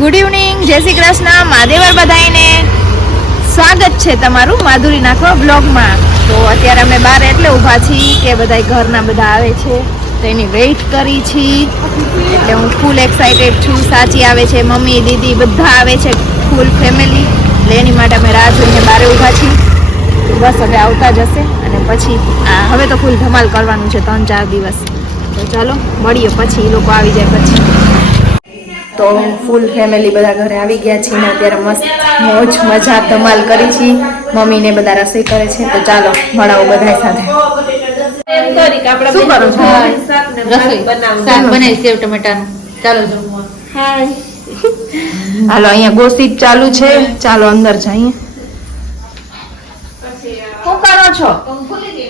Good evening, જય શ્રી કૃષ્ણ, મહાદેવર બધાઈને સ્વાગત છે તમારું માધુરી નાખવા બ્લોગમાં. તો અત્યારે અમે બહાર એટલે ઊભા છીએ કે બધા ઘરના બધા આવે છે તો એની વેઇટ કરી છીએ, એટલે હું ફૂલ એક્સાઇટેડ છું. સાચી આવે છે, મમ્મી દીદી બધા આવે છે, ફૂલ ફેમિલી, એટલે એની માટે અમે રાહ જોઈને બહાર ઊભા છીએ. બસ હવે આવતા જશે અને પછી હવે તો ફૂલ ધમાલ કરવાનું છે 3-4 દિવસ. તો ચાલો મળીએ પછી, એ લોકો આવી જાય પછી. તો ફૂલ ફેમિલી બધા ઘરે આવી ગયા છે ને અત્યારે મસ્ત મોજ મજા ધમાલ કરી છે. મમ્મીને બધા રસોઈ કરે છે તો ચાલો મળાવો બધા સાથે. શું કરો છો? રસોઈ શાક બનાવી સેવ ટમેટાનું. ચાલો જમવા. હાય. હાલો અહીંયા ગોસીપ ચાલુ છે, ચાલો અંદર જઈએ. શું કરો છો?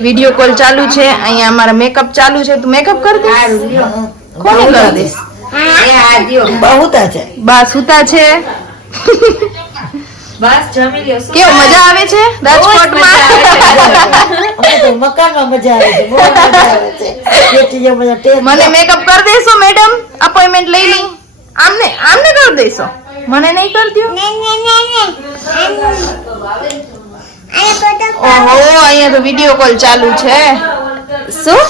વિડિયો કોલ ચાલુ છે, અહીંયા અમારા મેકઅપ ચાલુ છે. તું મેકઅપ કરી દે? કોને કરી દઈશ? બા સુતા છે. બસ જમી લ્યો. કેવું મજા આવે છે રાજકોટમાં? મકાનમાં મજા આવે છે, બહુ મજા આવે છે. મને મેકઅપ કરી દેશો મેડમ? અપોઇન્ટમેન્ટ લઈ લઈ. આમને આમને કરી દેશો, મને નહીં કરી દો. ઓહો, અહીંયા તો વિડિયો કોલ ચાલુ છે. શું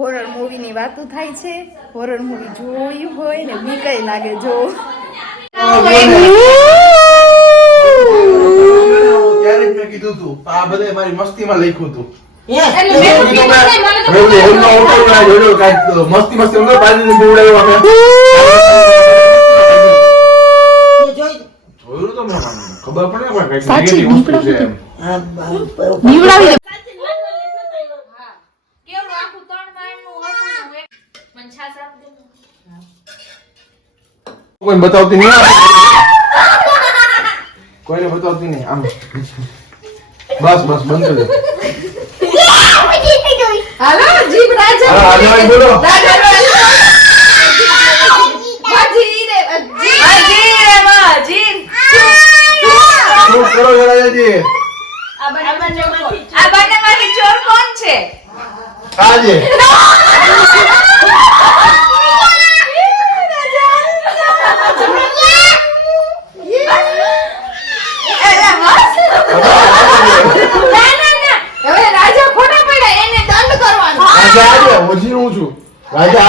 હોરર મૂવી ની વાતો થાય છે? હોરર મૂવી જોયું હોય ને બીકઈ લાગે જો. ત્યારે જ મેં કીધું તું આ બધે મારી મસ્તીમાં લખ્યું તું. મસ્તી મસ્તી જોયું તો મને ખબર પડે પણ સાચી વસ્તુ છે એમ. નીવડાવી કોઈને બતાવતી નહીં, કોઈને બતાવતી નહીં. આમ બસ બસ બંધ કરી દે. હાલો જીભ રાજા. હા આજે બોલો. રાજા બાજી રે બાજી રે બાજી. શું કરો છો રાજાજી? આ બંનેમાંથી ચોર કોણ છે? આજે આજે ઓછી હું છું રાજા.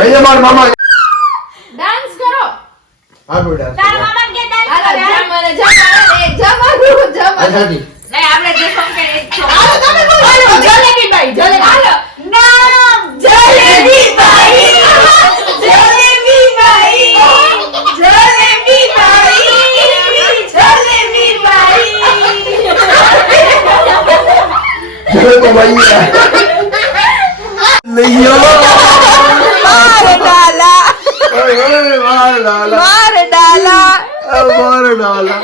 આજે મારા મામા ડાન્સ કરો. હા બેટા જલેબી બાઈ, જલેબી હાલો. નામ જલેબી બાઈ, જલેબી બાઈ, જલેબી બાઈ, જલેબી બાઈ. ચલો તો ભાઈ લઈ માર ડાલા, માર ડાલા.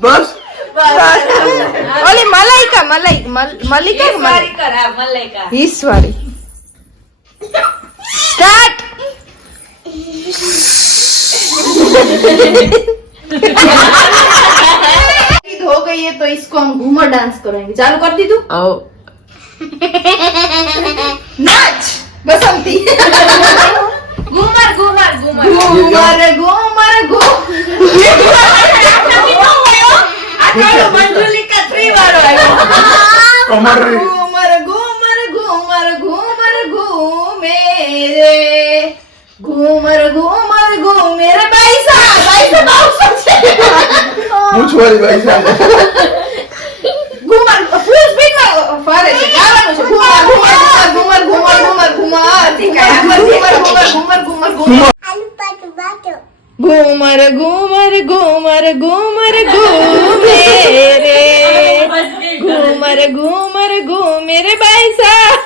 બસ ઓલી મલાઈકા મલિકા ઈશ્વરી. સ્ટાર્ટ. हो गई है तो इसको हम घूमर डांस करेंगे. चालू कर दी तू? नाच बसंती. घूमर घूमर घूमर घूमर घूमर मंजुलिका 3 वारो आयो. कमर घूमर घूमर घूमर घूमर घूमे रे, घूमर घूमर घूमे रे. भाई साहब बाऊ समझे मुझ वाली भाई साहब घूमर फुल स्पीड में ફરે છે. ગાવાનું છે ઘૂમર ઘૂમર ઘૂમર ઘૂમર ઘૂમર ઘૂમર. ઠીક છે. ઘૂમર ઘૂમર ઘૂમર ઘૂમર ઘૂમર. घूमर घूमर घूमर घूमर घूमे रे, घूमर घूमर घूमे रे. भाई साहब